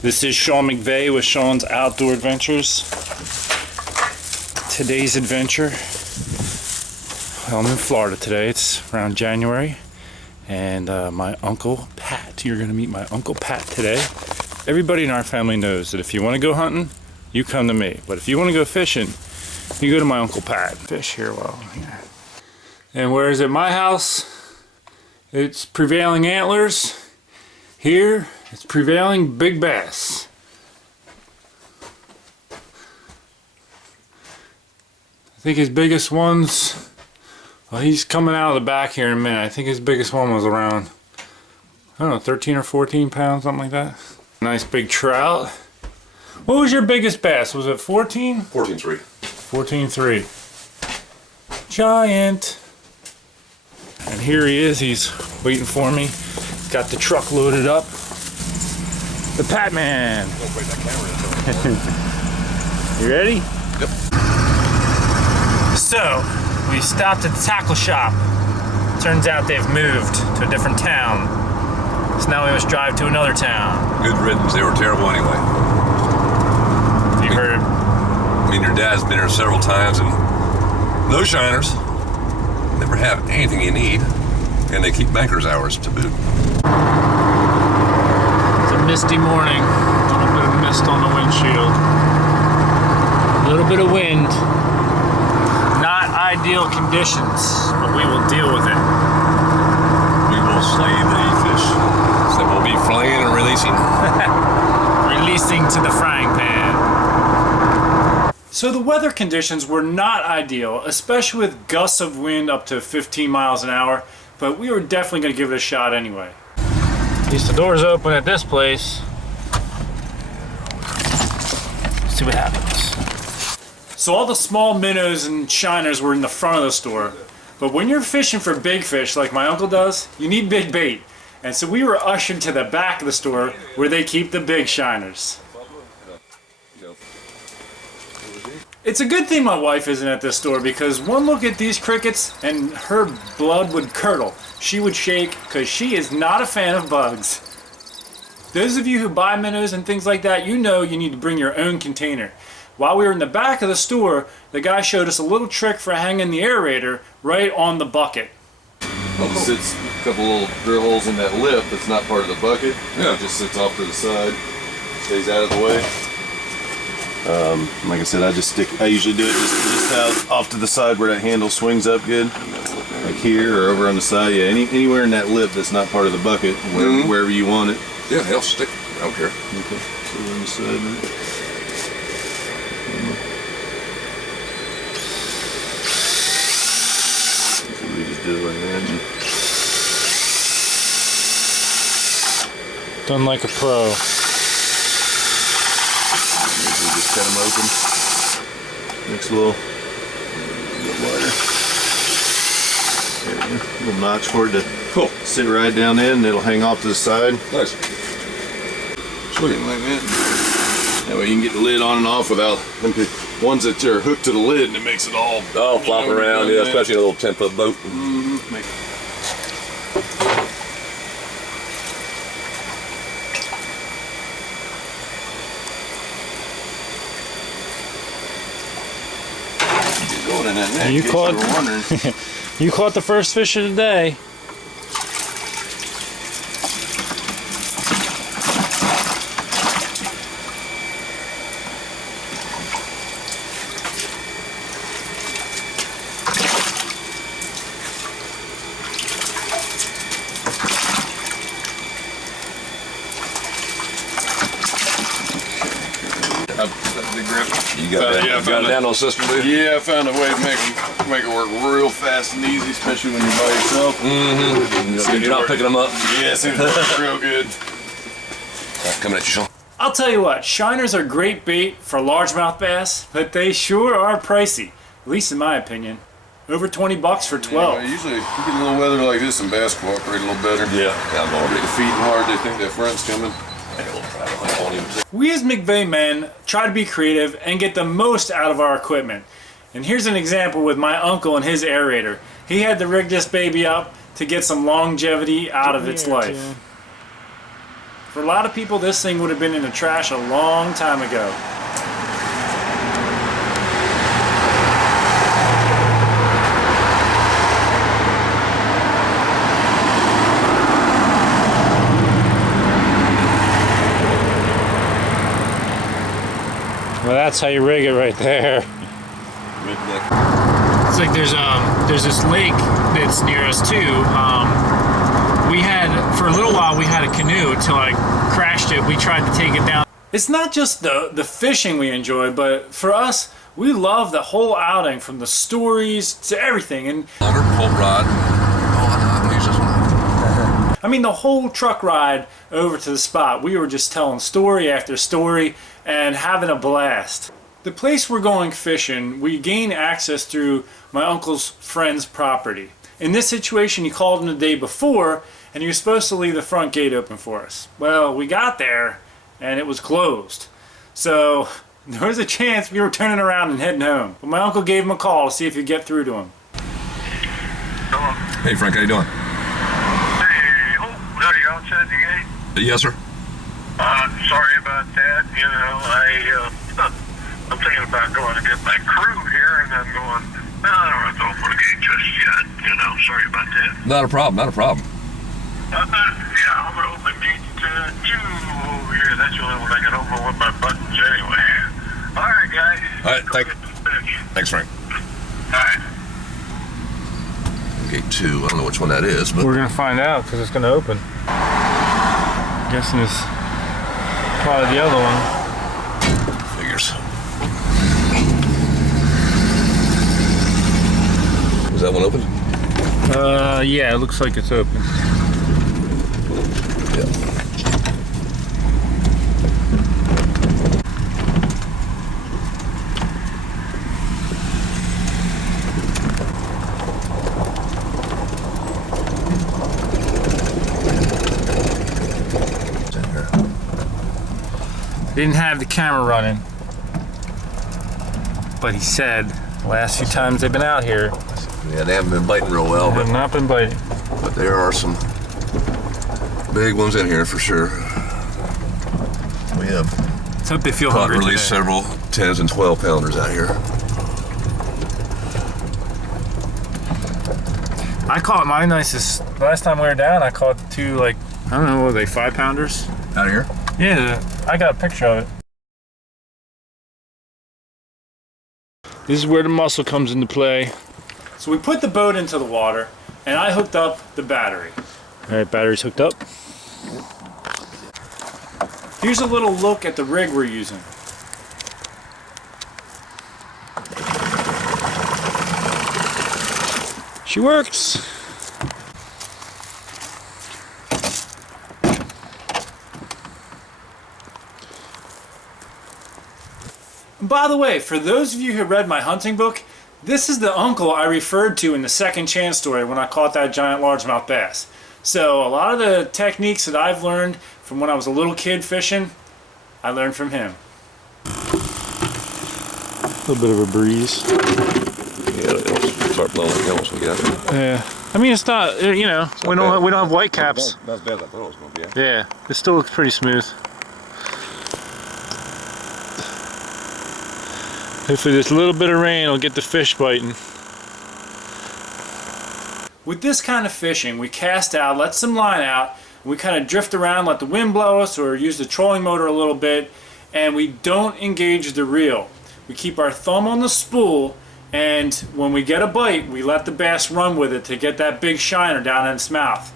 This is Sean McVeigh with Sean's Outdoor Adventures. Today's adventure, well, I'm in Florida today. It's around January, and my Uncle Pat, you're going to meet my Uncle Pat today. Everybody in our family knows that if you want to go hunting, you come to me. But if you want to go fishing, you go to my Uncle Pat. Fish here while I'm here. And whereas at my house, it's prevailing antlers, here it's prevailing big bass. I think his biggest ones, well, he's coming out of the back here in a minute. I think his biggest one was around, I don't know, 13 or 14 pounds, something like that. Nice big trout. What was your biggest bass? Was it 14? 14.3. 14.3. Giant. And here he is. He's waiting for me. He's got the truck loaded up. The Pat Man. You ready? Yep. So, we stopped at the tackle shop. Turns out they've moved to a different town. So now we must drive to another town. Good riddance. They were terrible anyway. You heard? I mean, your dad's been here several times, and no shiners. Never have anything you need, and they keep banker's hours to boot. It's a misty morning. A little bit of mist on the windshield. A little bit of wind. Not ideal conditions, but we will deal with it. We will slay the fish. So we'll be flying and releasing. Releasing to the frying pan. So the weather conditions were not ideal, especially with gusts of wind up to 15 miles an hour, but we were definitely going to give it a shot anyway. At least the door's open at this place. Let's see what happens. So all the small minnows and shiners were in the front of the store, but when you're fishing for big fish like my uncle does, you need big bait. And so we were ushered to the back of the store where they keep the big shiners. It's a good thing my wife isn't at this store, because one look at these crickets and her blood would curdle. She would shake because she is not a fan of bugs. Those of you who buy minnows and things like that, you know you need to bring your own container. While we were in the back of the store, the guy showed us a little trick for hanging the aerator right on the bucket. It sits a couple little drill holes in that lip that's not part of the bucket. Yeah. It just sits off to the side, stays out of the way. Like I said, I usually do it just out off to the side where that handle swings up good. Like here or over on the side. Yeah, anywhere in that lip that's not part of the bucket, wherever you want it. Yeah, hell, stick. I don't care. Okay, so we're on the side of it. So we just do it like that. Done like a pro. We just cut them open. Makes a little wider. There we go. A little notch for it to sit right down in, and it'll hang off to the side. Nice. Sweet. Like that. That way you can get the lid on and off without the ones that are hooked to the lid, and it makes it all Flopping around, yeah, especially in a little 10-foot boat. You caught, you caught the first fish of the day. You got it down on system, dude? Yeah, I found a way to make it work real fast and easy, especially when you're by yourself. You're not picking them up? Yeah, it seems to work real good. Coming at you, Sean. I'll tell you what, shiners are great bait for largemouth bass, but they sure are pricey, at least in my opinion. Over 20 bucks for 12. Yeah, usually, you get a little weather like this and bass cooperate a little better. Yeah, I'm Get the feet hard, they think that front's coming. We as McVeigh men try to be creative and get the most out of our equipment. And here's an example with my uncle and his aerator. He had to rig this baby up to get some longevity out of its life. For a lot of people, this thing would have been in the trash a long time ago. Well, that's how you rig it right there. It's like there's this lake that's near us too. We had, for a little while, we had a canoe until I crashed it. We tried to take it down. It's not just the fishing we enjoy, but for us, we love the whole outing, from the stories to everything. And Longer pull rod. Oh, I use this one. I mean, the whole truck ride over to the spot, we were just telling story after story and having a blast. The place we're going fishing, we gain access through my uncle's friend's property. In this situation, he called him the day before, and he was supposed to leave the front gate open for us. Well, we got there, and it was closed. So there was a chance we were turning around and heading home. But my uncle gave him a call to see if he'd get through to him. Hello. Hey, Frank, how you doing? Hey, are you outside the gate? Yes, sir. Sorry about that. You know, I'm thinking about going to get my crew here, and I'm going, no, I don't have to open the gate just yet. You know, sorry about that. Not a problem, not a problem. Yeah, I'm going to open gate 2 over here. That's the only one I can open with my buttons anyway. All right, guys. All right, thanks, Frank. All right. Gate 2, I don't know which one that is, but We're gonna find out because it's gonna open. Guessing it's probably the other one. figures. Is that one open? Yeah, it looks like it's open. Yeah. Didn't have the camera running, but he said the last few times they've been out here, Yeah, they haven't been biting real well, they have not been biting. but there are some big ones in here for sure. We have Let's hope they feel caught hungry released today. several 10s and 12 pounders out here. I caught my nicest, last time we were down, I caught 2, like, I don't know, what were they, 5 pounders? Out of here? Yeah, I got a picture of it. This is where the muscle comes into play. So we put the boat into the water, and I hooked up the battery. All right, battery's hooked up. Here's a little look at the rig we're using. She works. By the way, for those of you who read my hunting book, this is the uncle I referred to in the second chance story when I caught that giant largemouth bass. So a lot of the techniques that I've learned from when I was a little kid fishing, I learned from him. A little bit of a breeze. Yeah, it'll start blowing like else we got it. Yeah, I mean it's not, you know, we don't have white caps. That's bad as I thought it was going to be. Yeah, it still looks pretty smooth. Hopefully this little bit of rain will get the fish biting. With this kind of fishing, we cast out, let some line out, and we kind of drift around, let the wind blow us, or use the trolling motor a little bit, and we don't engage the reel. We keep our thumb on the spool, and when we get a bite, we let the bass run with it to get that big shiner down in its mouth.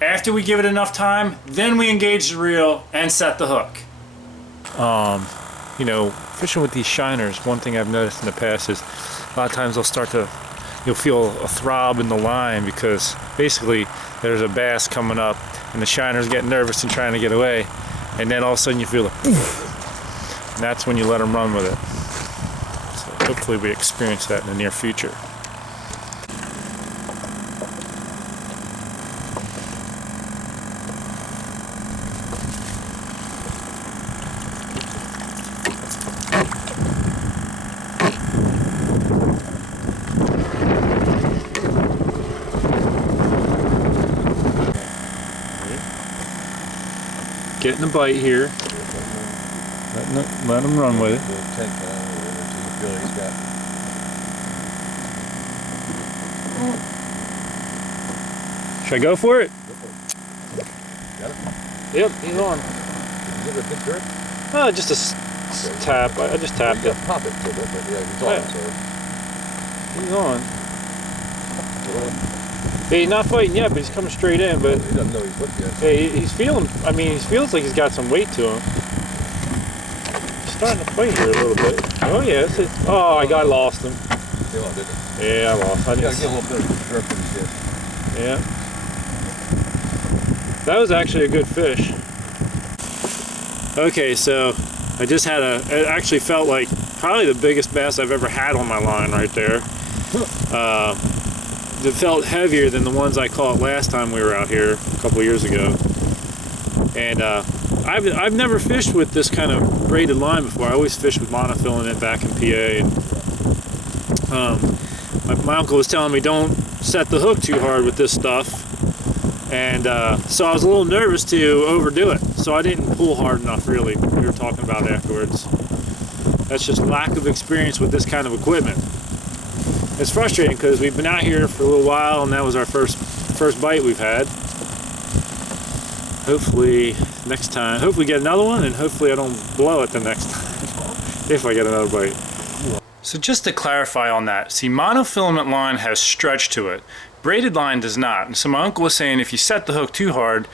After we give it enough time, then we engage the reel and set the hook. You know, fishing with these shiners, one thing I've noticed in the past is a lot of times you'll feel a throb in the line because basically there's a bass coming up and the shiner's getting nervous and trying to get away, and then all of a sudden you feel a poof, and that's when you let them run with it. So hopefully we experience that in the near future. getting a bite here. Let him run with it. Should I go for it? Got it? Yep, he's on. Did you give it a good jerk? Just a tap. I just tapped it. Pop it so that, but yeah, he's on. Yeah. So He's on. Yeah, he's not fighting yet, but he's coming straight in. But he doesn't know he's hooked yet. yeah, he's feeling. I mean, he feels like he's got some weight to him. He's starting to fight here a little bit. Oh yes. Oh, I lost him. You didn't. Yeah, I lost. I You gotta just, get a little bit of jerk when he's good. yeah. That was actually a good fish. Okay, so I just had it actually felt like probably the biggest bass I've ever had on my line right there. It felt heavier than the ones I caught last time we were out here a couple years ago. And I've never fished with this kind of braided line before. I always fished with monofilament back in PA. And, my uncle was telling me don't set the hook too hard with this stuff. And so I was a little nervous to overdo it. So I didn't pull hard enough, really. We were talking about afterwards. That's just lack of experience with this kind of equipment. It's frustrating because we've been out here for a little while and that was our first bite we've had. Hopefully next time, hopefully get another one, and hopefully I don't blow it the next time if I get another bite. So just to clarify on that, see, monofilament line has stretch to it. Braided line does not. And so my uncle was saying if you set the hook too hard,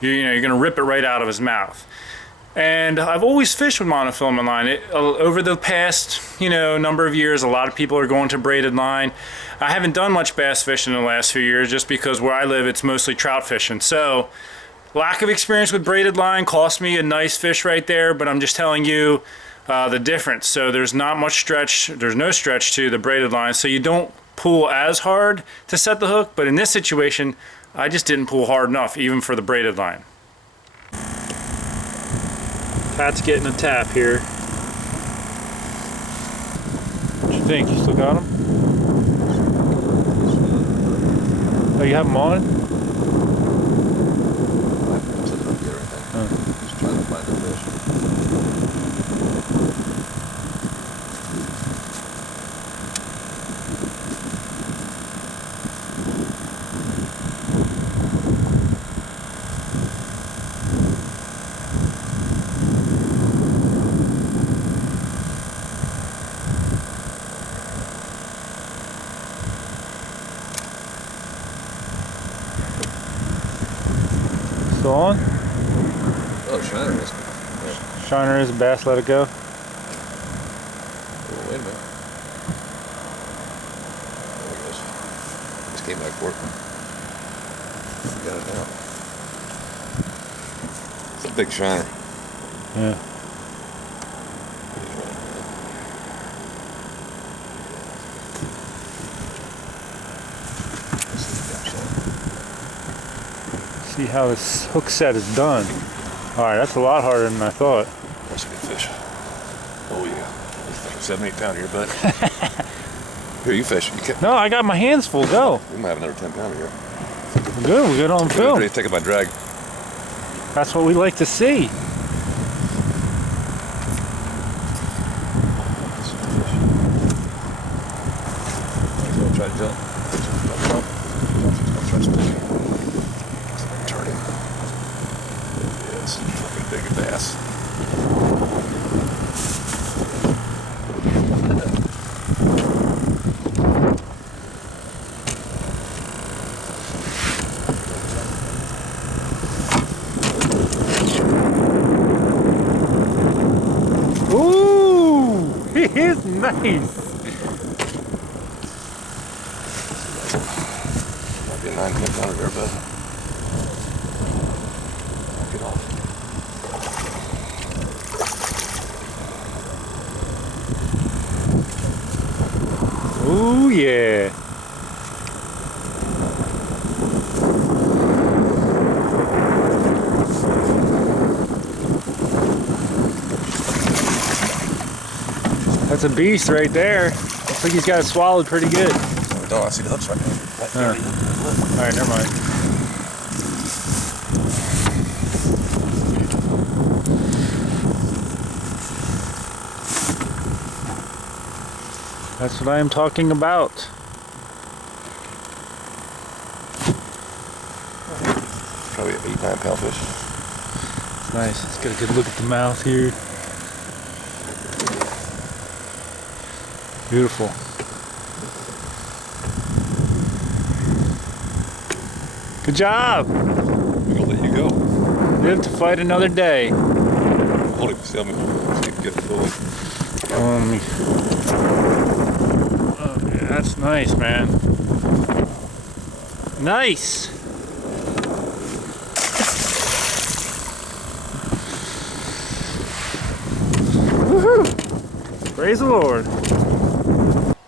you're going to rip it right out of his mouth. And I've always fished with monofilament line. Over the past, number of years, a lot of people are going to braided line. I haven't done much bass fishing in the last few years just because where I live, it's mostly trout fishing. So lack of experience with braided line cost me a nice fish right there, but I'm just telling you the difference. So there's not much stretch. There's no stretch to the braided line. So you don't pull as hard to set the hook, but in this situation, I just didn't pull hard enough, even for the braided line. Pat's getting a tap here. What you think? You still got him? Oh, you have him on? Just trying to find the fish. Still on? Oh, shiner is. Yeah. Shiner is, bass, let it go. Oh, wait a minute. There it goes. Just came back for it. Got it now. It's a big shiner. Yeah. See how this hook set is done. Alright, that's a lot harder than I thought. Must be a fish. Oh yeah. 7, 8 pounder here, bud. Here, you fish. No, I got my hands full. Go. We might have another 10 pounder here. We're good. We're good on film. Ready to take it by drag. That's what we like to see. He's gonna try to jump. Try to spin. Turn him. Yes, fucking big bass. Ooh, he is nice. Might be a 9, 10 pounder there, bud. Get off. Ooh, yeah. That's a beast right there. Looks like he's got it swallowed pretty good. Oh, I see the hooks right now. Alright, never mind. That's what I am talking about. Probably an 8-9 pound fish. Nice. Let's get a good look at the mouth here. Beautiful. Good job. I'm gonna let you go. Live to fight another day. Hold it, see if you can get it fully. Okay, that's nice, man. Nice. Woohoo! Praise the Lord.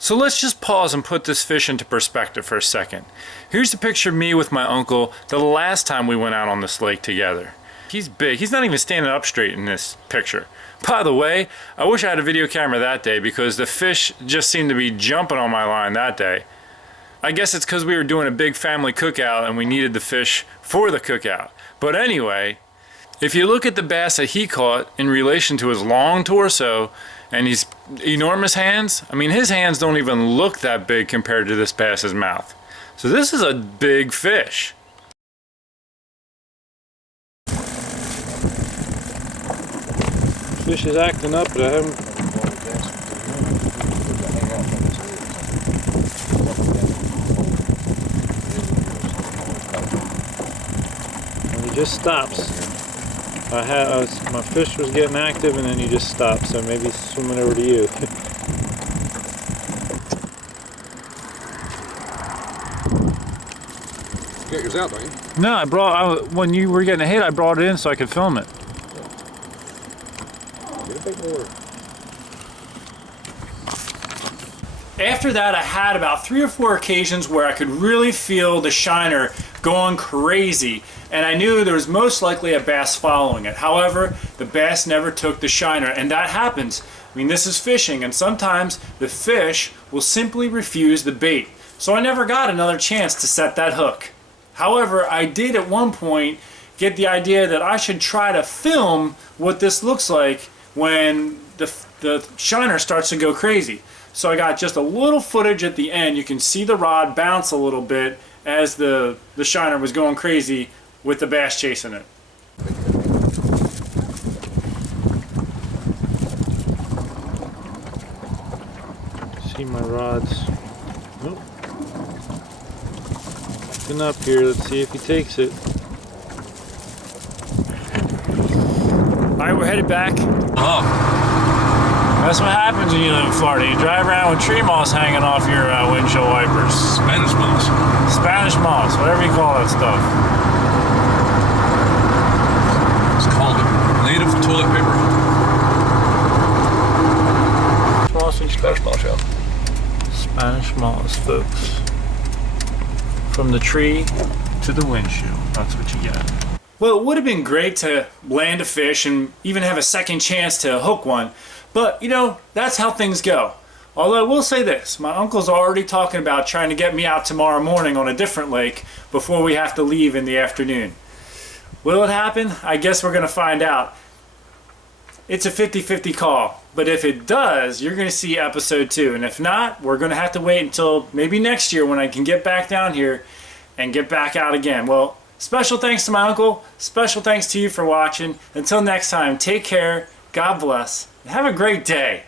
So let's just pause and put this fish into perspective for a second. Here's a picture of me with my uncle the last time we went out on this lake together. He's big. He's not even standing up straight in this picture. By the way, I wish I had a video camera that day because the fish just seemed to be jumping on my line that day. I guess it's because we were doing a big family cookout and we needed the fish for the cookout. But anyway, if you look at the bass that he caught in relation to his long torso and his enormous hands, I mean, his hands don't even look that big compared to this bass's mouth. So this is a big fish. Fish is acting up, but I haven't. And he just stops. My fish was getting active, and then he just stopped. So maybe he's swimming over to you. You got yours out, don't you? No, when you were getting a hit, I brought it in so I could film it. After that, I had about 3 or 4 occasions where I could really feel the shiner going crazy, and I knew there was most likely a bass following it. However, the bass never took the shiner, and that happens. I mean, this is fishing, and sometimes the fish will simply refuse the bait. So I never got another chance to set that hook. However, I did at one point get the idea that I should try to film what this looks like when the shiner starts to go crazy. So I got just a little footage at the end. You can see the rod bounce a little bit as the shiner was going crazy with the bass chasing it. See my rods. Nope. Looking up here, let's see if he takes it. Alright, we're headed back. Oh. That's what happens when you live in Florida. You drive around with tree moss hanging off your windshield wipers. Spanish moss. Spanish moss, whatever you call that stuff. It's called native toilet paper. Moss and Spanish moss, yeah. Spanish moss, folks. From the tree to the windshield. That's what you get. Well, it would have been great to land a fish and even have a second chance to hook one. But, you know, that's how things go. Although I will say this, my uncle's already talking about trying to get me out tomorrow morning on a different lake before we have to leave in the afternoon. Will it happen? I guess we're going to find out. It's a 50-50 call. But if it does, you're going to see episode 2. And if not, we're going to have to wait until maybe next year when I can get back down here and get back out again. Well, special thanks to my uncle. Special thanks to you for watching. Until next time, take care. God bless. Have a great day.